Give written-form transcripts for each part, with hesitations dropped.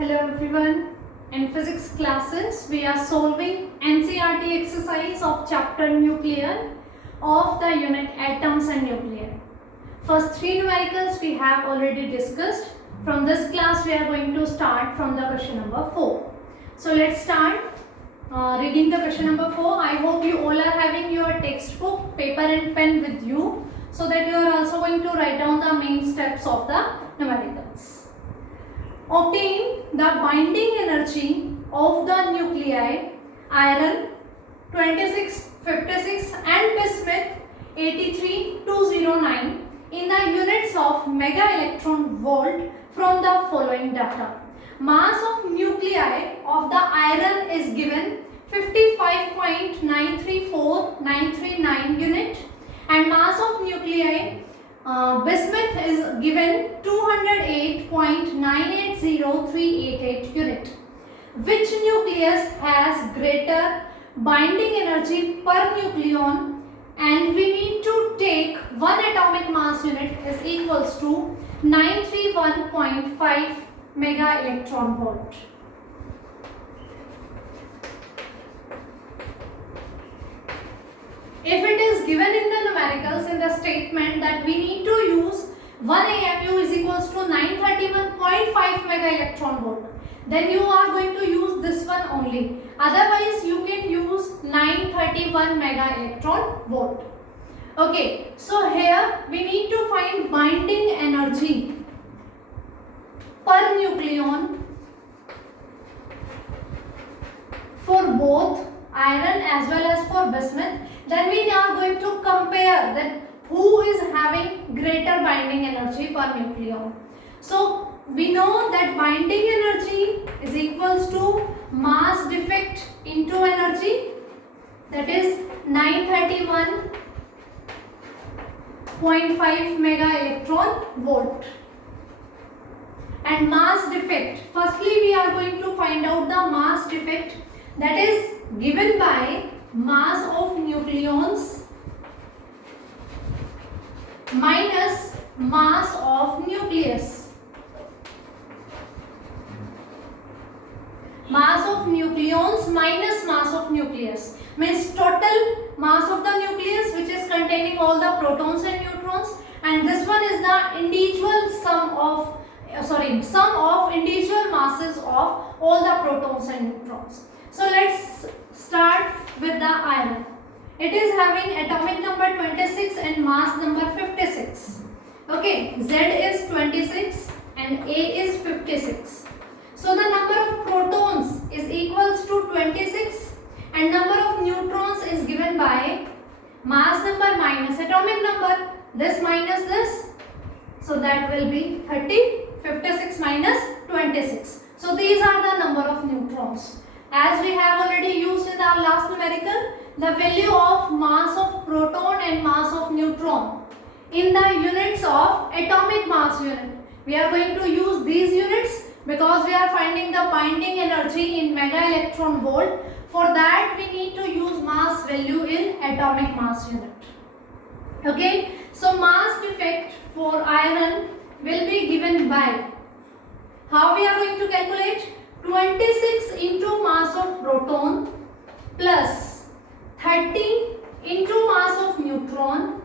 Hello everyone. In physics classes, we are solving NCERT exercise of chapter nuclear of the unit atoms and nuclear. First three numericals we have already discussed. From this class, we are going to start from the question number 4. So let's start reading the question number 4. I hope you all are having your textbook, paper and pen with you, so that you are also going to write down the main steps of the numericals. Obtain the binding energy of the nuclei iron 2656 and bismuth 83209 in the units of mega electron volt from the following data. Mass of nuclei of the iron is given 55.934939 unit and mass of nuclei bismuth is given 208.980388 unit. Which nucleus has greater binding energy per nucleon, and we need to take one atomic mass unit is equals to 931.5 mega electron volt. If it is given in the numericals in the statement that we need to use 1 AMU is equals to 931.5 mega electron volt, then you are going to use this one only. Otherwise, you can use 931 mega electron volt. Okay, so here we need to find binding energy per nucleon for both iron as well as for bismuth. Then we are going to compare that who is having greater binding energy per nucleon. So we know that binding energy is equals to mass defect into energy, that is 931.5 mega electron volt. And mass defect, firstly we are going to find out the mass defect, that is given by mass of nucleons minus mass of nucleus. Mass of nucleons minus mass of nucleus means total mass of the nucleus, which is containing all the protons and neutrons, and this one is the individual sum of individual masses of all the protons and neutrons. So let's start with the iron. It is having atomic number 26 and mass number 56. Okay, Z is 26 and A is 56. So the number of protons is equals to 26 and number of neutrons is given by mass number minus atomic number, this minus this. So that will be 30, 56 minus 26. So these are the number of neutrons. As we have already used in our last numerical, the value of mass of proton and mass of neutron in the units of atomic mass unit. We are going to use these units because we are finding the binding energy in mega electron volt. For that we need to use mass value in atomic mass unit. Okay, so mass defect for iron will be given by, how we are going to calculate? 26 into mass of proton plus 30 into mass of neutron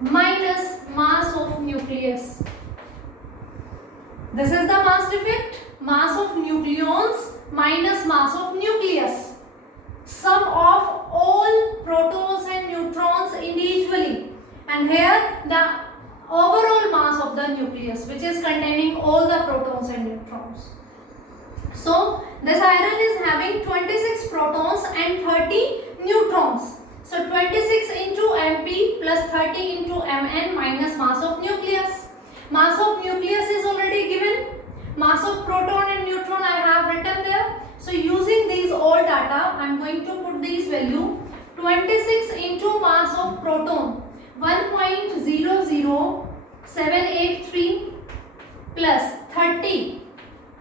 minus mass of nucleus. This is the mass defect, mass of nucleons minus mass of nucleus. Sum of all protons and neutrons individually, and here the overall mass of the nucleus, which is containing all the protons and neutrons. So this iron is having 26 protons and 30 neutrons. So 26 into Mp plus 30 into Mn minus mass of nucleus. Mass of nucleus is already given. Mass of proton and neutron I have written there. So using these all data, I am going to put these value. 26 into mass of proton 1.00783 plus 30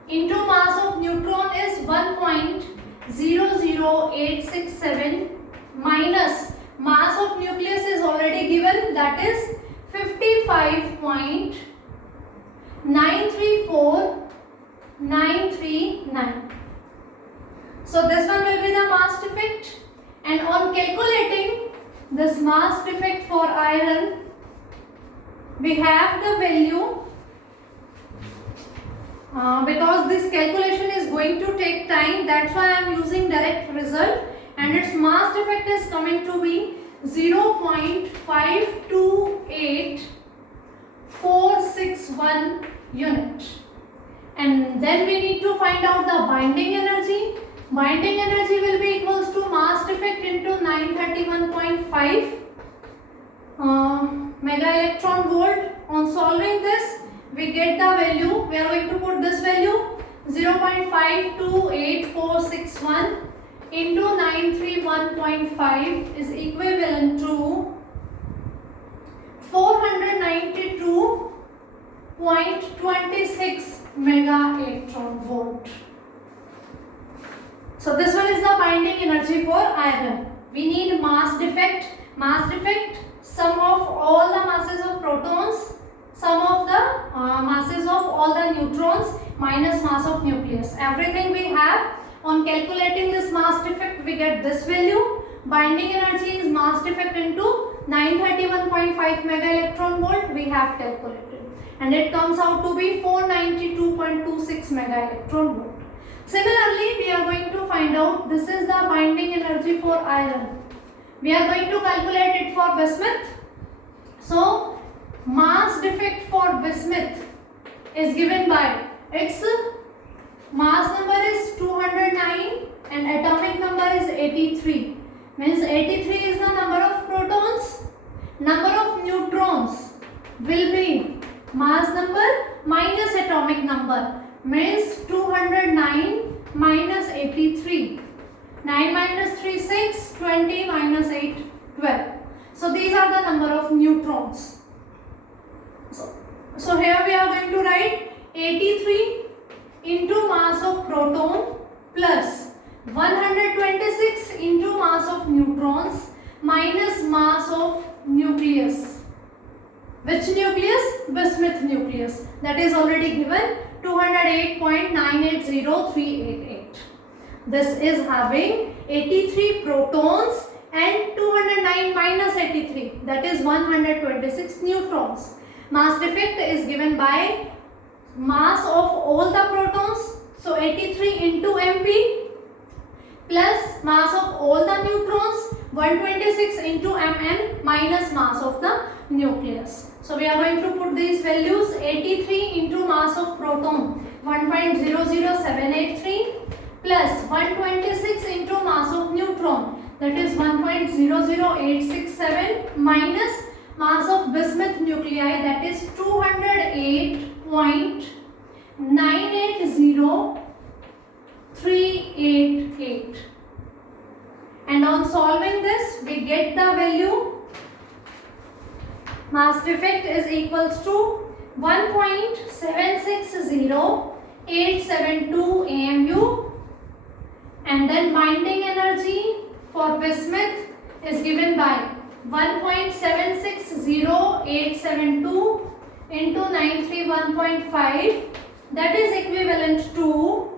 into mass of neutron is 1.00867 minus mass of nucleus is already given, that is 55.934 939. So this one will be the mass defect, and on calculating this mass defect for iron, we have the value, because this calculation is going to take time, that's why I am using direct result, and its mass defect is coming to be 0.528461 unit. And then we need to find out the binding energy. Binding energy will be equals to mass defect into 931.5 mega electron volt. On solving this, we get the value. We are going to put this value 0.528461 into 931.5 is equivalent to 492.26 mega electron volt. So this one is the binding energy for iron. We need mass defect. Mass defect, sum of all the masses of protons, sum of the masses of all the neutrons minus mass of nucleus. Everything we have. On calculating this mass defect, we get this value. Binding energy is mass defect into 931.5 mega electron volt we have calculated, and it comes out to be 492.26 mega electron volt. Similarly, we are going to find out, this is the binding energy for iron. We are going to calculate it for bismuth. So mass defect for bismuth is given by its mass number is 209 and atomic number is 83. Means 83 is the number of protons. Number of neutrons will be mass number minus atomic number. Means 209 minus 83. 9 minus 3, 6. 20 minus 8, 12. So these are the number of neutrons. So here we are going to write 83 into mass of proton plus 126 into mass of neutrons minus mass of nucleus. Which nucleus? Bismuth nucleus. That is already given, 208.980388. This is having 83 protons and 209 minus 83, that is 126 neutrons. Mass defect is given by mass of all the protons, so 83 into MP, plus mass of all the neutrons 126 into Mn minus mass of the nucleus. So we are going to put these values. 83 into mass of proton 1.00783 plus 126 into mass of neutron, that is 1.00867 minus mass of bismuth nuclei, that is 208.980388. And on solving this, we get the value. Mass defect is equals to 1.760872 AMU, and then binding energy for bismuth is given by 1.760872 into 931.5, that is equivalent to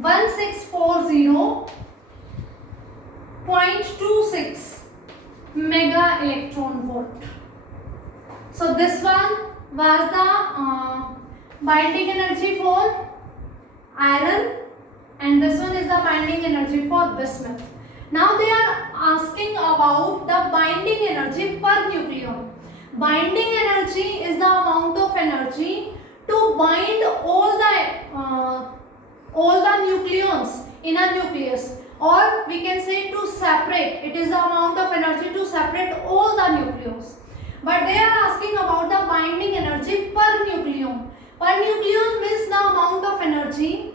1640.26 mega electron volt. So this one was the binding energy for iron, and this one is the binding energy for bismuth. Now they are asking about the binding energy per nucleon. Binding energy is the amount of energy to bind all the nucleons in a nucleus, or we can say to separate. It is the amount of energy to separate all the nucleons. But they are asking about the binding energy per nucleon. Per nucleon means the amount of energy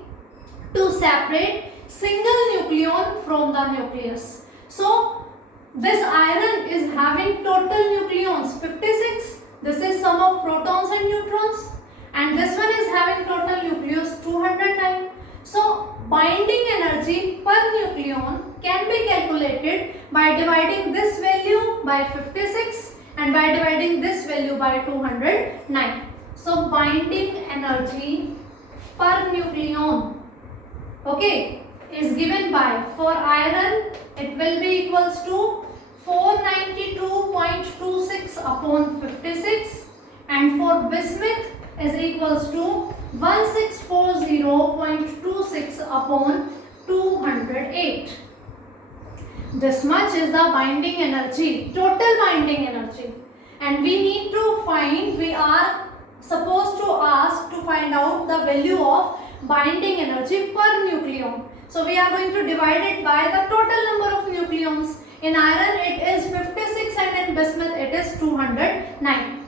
to separate single nucleon from the nucleus. So this iron is having total nucleons 56. This is sum of protons and neutrons, and this one is having total nucleus 209. So binding energy per nucleon can be calculated by dividing this value by 56 and by dividing this value by 209. So binding energy per nucleon, okay, is given by, for iron it will be equals to 492.26 upon 56, and for bismuth is equals to 1640.26 upon 208. This much is the binding energy, total binding energy, and we need to find, we are supposed to ask to find out the value of binding energy per nucleon. So we are going to divide it by the total number of nucleons. In iron it is 56 and in bismuth it is 209.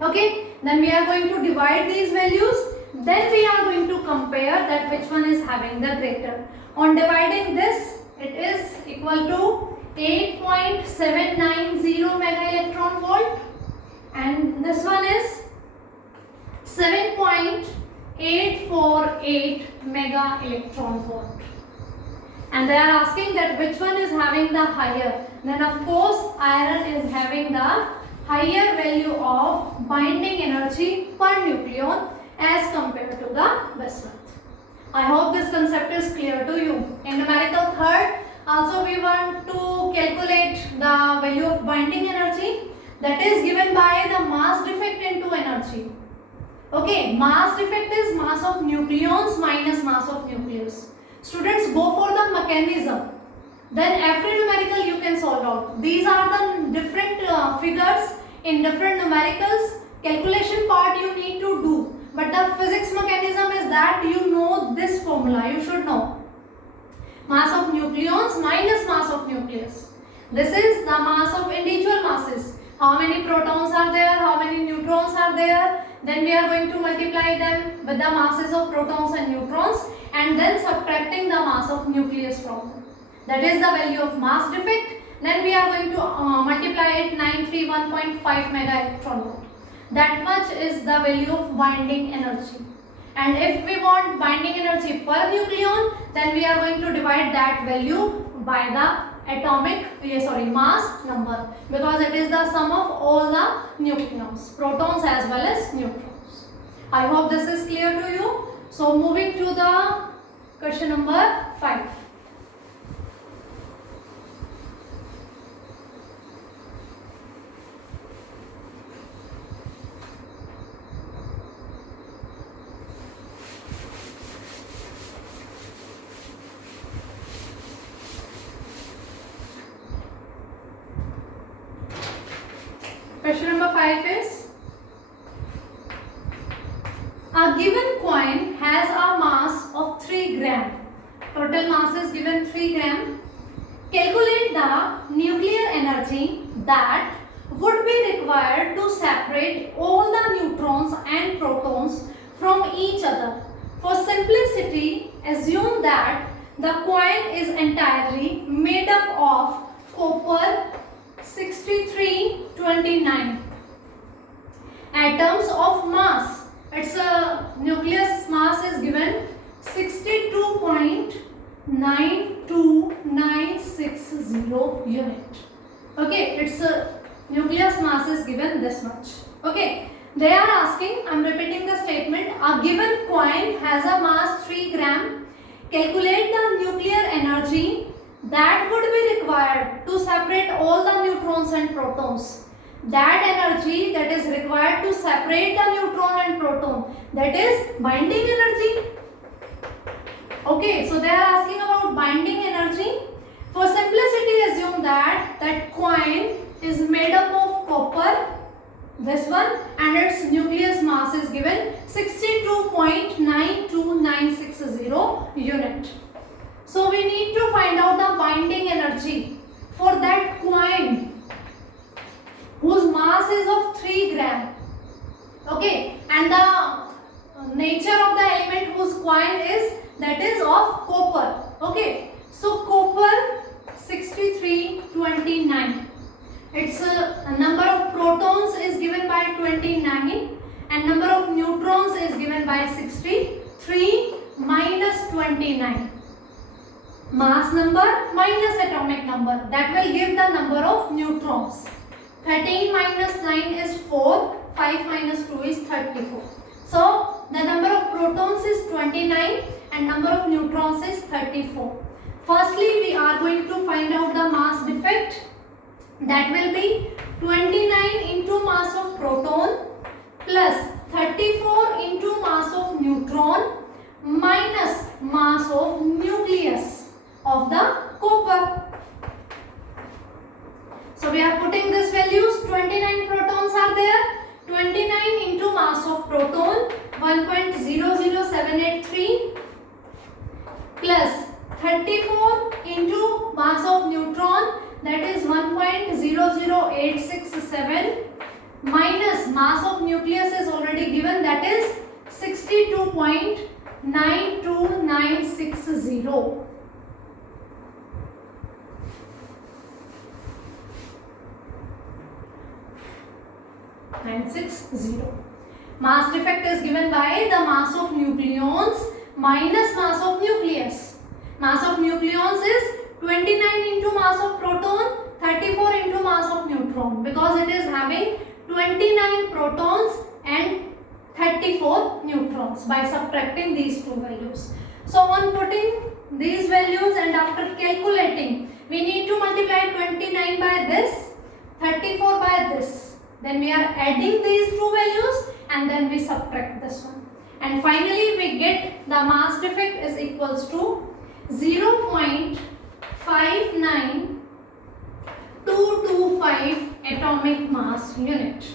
Okay, then we are going to divide these values. Then we are going to compare that which one is having the greater. On dividing this, it is equal to 8.790 mega electron volt, and this one is 7.848 mega electron volt. And they are asking that which one is having the higher. Then of course iron is having the higher value of binding energy per nucleon as compared to the bismuth. I hope this concept is clear to you. In numerical third, also we want to calculate the value of binding energy, that is given by the mass defect into energy. Okay, mass defect is mass of nucleons minus mass of nucleus. Students, go for the mechanism. Then every numerical you can solve out. These are the different figures in different numericals. Calculation part you need to do. But the physics mechanism is that you know this formula, you should know. Mass of nucleons minus mass of nucleus. This is the mass of individual masses. How many protons are there, how many neutrons are there. Then we are going to multiply them with the masses of protons and neutrons, and then subtracting the mass of nucleus from them. That is the value of mass defect. Then we are going to multiply it 931.5 mega electron volt. That much is the value of binding energy. And if we want binding energy per nucleon, then we are going to divide that value by the mass number, because it is the sum of all the nucleons, protons as well as neutrons. I hope this is clear to you. So moving to the question number 5. Question number 5 is, a given coin has a mass of 3 gram. Total mass is given 3 gram. Calculate the nuclear energy that would be required to separate all the neutrons and protons from each other. For simplicity, assume that the coin is entirely made up of copper 6329 atoms of mass. Its nucleus mass is given 62.92960 unit. Okay, its nucleus mass is given this much. Okay, they are asking, I am repeating the statement, a given coin has a mass 3 gram. Calculate the nuclear energy that would be required to separate all the neutrons and protons. That energy that is required to separate the neutron and proton, that is binding energy. Okay, so they are asking about binding energy. For simplicity, assume that coin is made up of copper, this one, and its nucleus mass is given 62.92960 unit. So we need to find out the binding energy for that coin whose mass is of 3 gram. Okay, and the nature of the element whose coin is, that is of copper. Okay, so copper 6329. Its number of protons is given by 29 and number of neutrons is given by 63 minus 29. Mass number minus atomic number, that will give the number of neutrons. 13 minus 9 is 4. 5 minus 2 is 34. So the number of protons is 29 and number of neutrons is 34. Firstly, we are going to find out the mass defect. That will be 29 into mass of proton plus 34 into mass of neutron minus mass of nucleus of the copper. So we are putting these values. 29 protons are there. 29 into mass of proton 1.00783 plus 34 into mass of neutron, that is 1.00867 minus mass of nucleus is already given, that is 62.92960. Mass defect is given by the mass of nucleons minus mass of nucleus. Mass of nucleons is 29 into mass of proton, 34 into mass of neutron, because it is having 29 protons and 34 neutrons by subtracting these two values. So on putting these values and after calculating, we need to multiply 29 by this, 34 by this. Then we are adding these two values and then we subtract this one. And finally we get the mass defect is equals to 0.59225 atomic mass unit.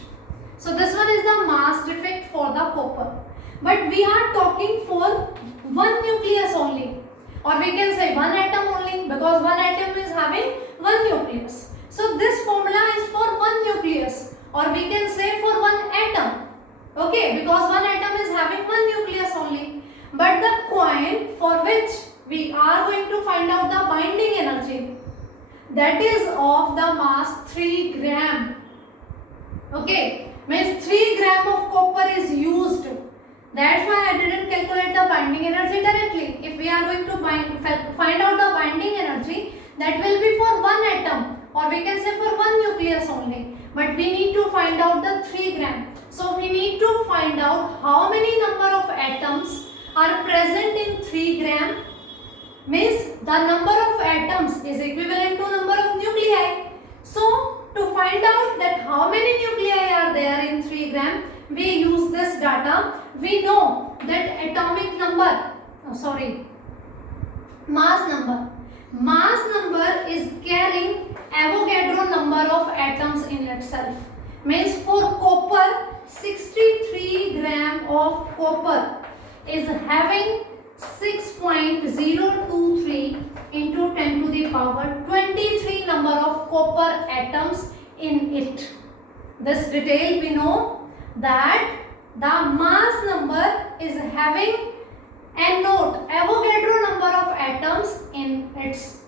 So this one is the mass defect for the copper. But we are talking for one nucleus only, or we can say one atom only, because one atom is having one nucleus. So this formula is for one nucleus, or we can say for one atom. Okay, because one atom is having one nucleus only. But the coin for which we are going to find out the binding energy, that is of the mass 3 gram. Okay, means 3 gram of copper is used. That's why I didn't calculate the binding energy directly. If we are going to find out the binding energy, that will be for one atom, or we can say for one nucleus only. But we need to find out the 3 gram. So we need to find out how many number of atoms are present in 3 gram. Means the number of atoms is equivalent to number of nuclei. So to find out that how many nuclei are there in 3 gram, we use this data. We know that atomic number, mass number. Mass number is carrying Avogadro number of atoms in itself. Means for copper, 63 gram of copper is having 6.023 into 10 to the power 23 number of copper atoms in it. This detail we know that the mass number is having Avogadro number of atoms in its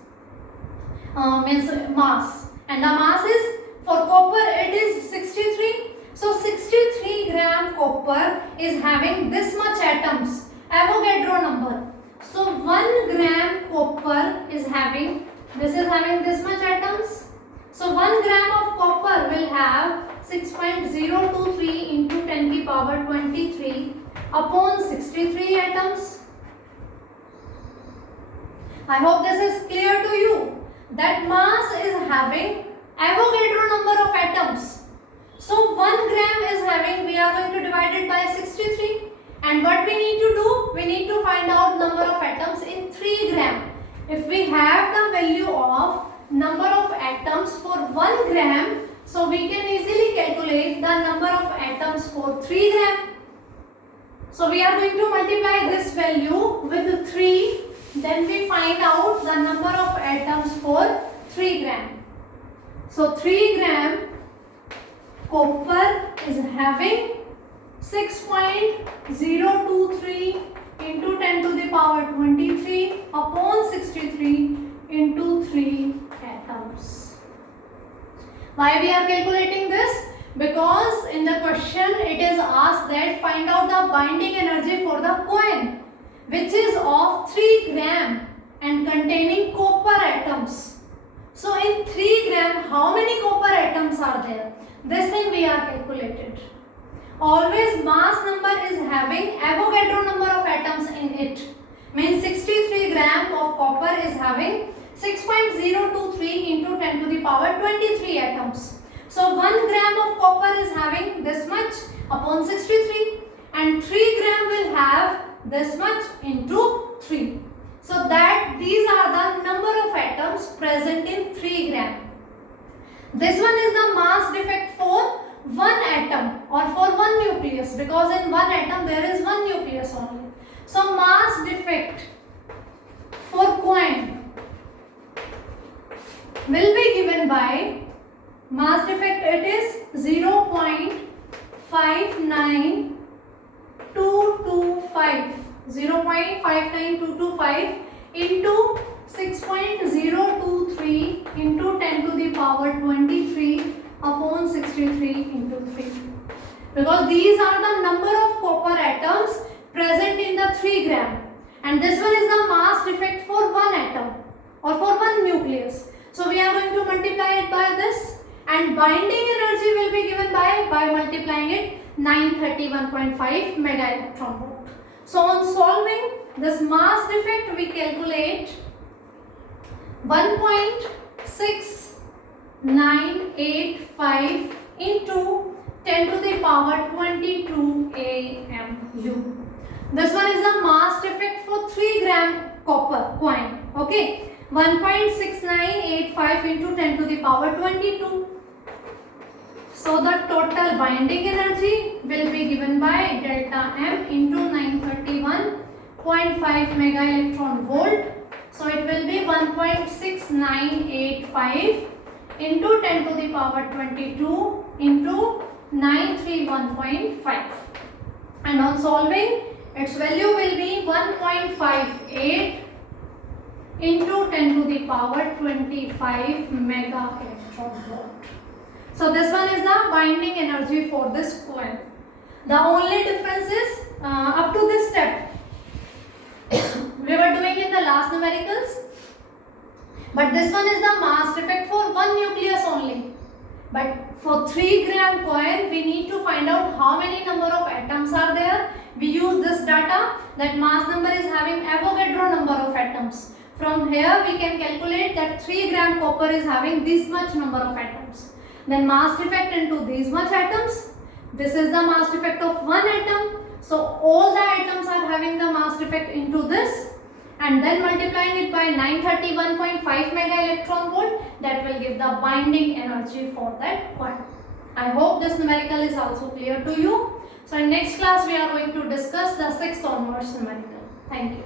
mass, and the mass is for copper it is 63. So 63 gram copper is having this much atoms, Avogadro number. So 1 gram copper is having this much atoms. So 1 gram of copper will have 6.023 into 10 to the power 23 upon 63 atoms. I hope this is clear to you. That mass is having Avogadro number of atoms. So 1 gram is having, we are going to divide it by 63. And what we need to do? We need to find out number of atoms in 3 gram. If we have the value of number of atoms for 1 gram, so we can easily calculate the number of atoms for 3 gram. So we are going to multiply this value with 3. Then we find out the number of atoms for 3 gram. So 3 gram copper is having 6.023 into 10 to the power 23 upon 63 into 3 atoms. Why we are calculating this? Because in the question it is asked that find out the binding energy for the coin, which is of 3 gram and containing copper atoms. So in 3 gram, how many copper atoms are there? This thing we are calculated. always mass number is having Avogadro number of atoms in it. Means 63 gram of copper is having 6.023 into 10 to the power 23 atoms. So 1 gram of copper is having this much upon 63, and 3 gram will have this much into 3. So that these are the number of atoms present in 3 gram. This one is the mass defect for one atom or for one nucleus, because in one atom there is one nucleus only. So mass defect for coin will be given by, mass defect it is 0.59225, 0.59225 into 6.023 into 10 to the power 23 upon 63 into 3. Because these are the number of copper atoms present in the 3 gram, and this one is the mass defect for one atom or for one nucleus. So we are going to multiply it by this, and binding energy will be given by multiplying it 931.5 mega electron volt. So on solving this mass defect, we calculate 1.6985 into 10 to the power 22 AMU. This one is the mass defect for 3 gram copper coin. Okay, 1.6985 into 10 to the power 22. So the total binding energy will be given by delta M into 931.5 mega electron volt. So it will be 1.6985 into 10 to the power 22 into 931.5. And on solving, its value will be 1.58 into 10 to the power 25 mega electron volt. So this one is the binding energy for this coin. The only difference is up to this step we were doing in the last numericals, but this one is the mass defect for one nucleus only. But for 3 gram coin, we need to find out how many number of atoms are there. We use this data, that mass number is having Avogadro number of atoms. From here we can calculate that 3 gram copper is having this much number of atoms. Then mass defect into these much atoms. This is the mass defect of one atom. So all the atoms are having the mass defect into this, and then multiplying it by 931.5 mega electron volt, that will give the binding energy for that coin. I hope this numerical is also clear to you. So in next class we are going to discuss the 6th onwards numerical. Thank you.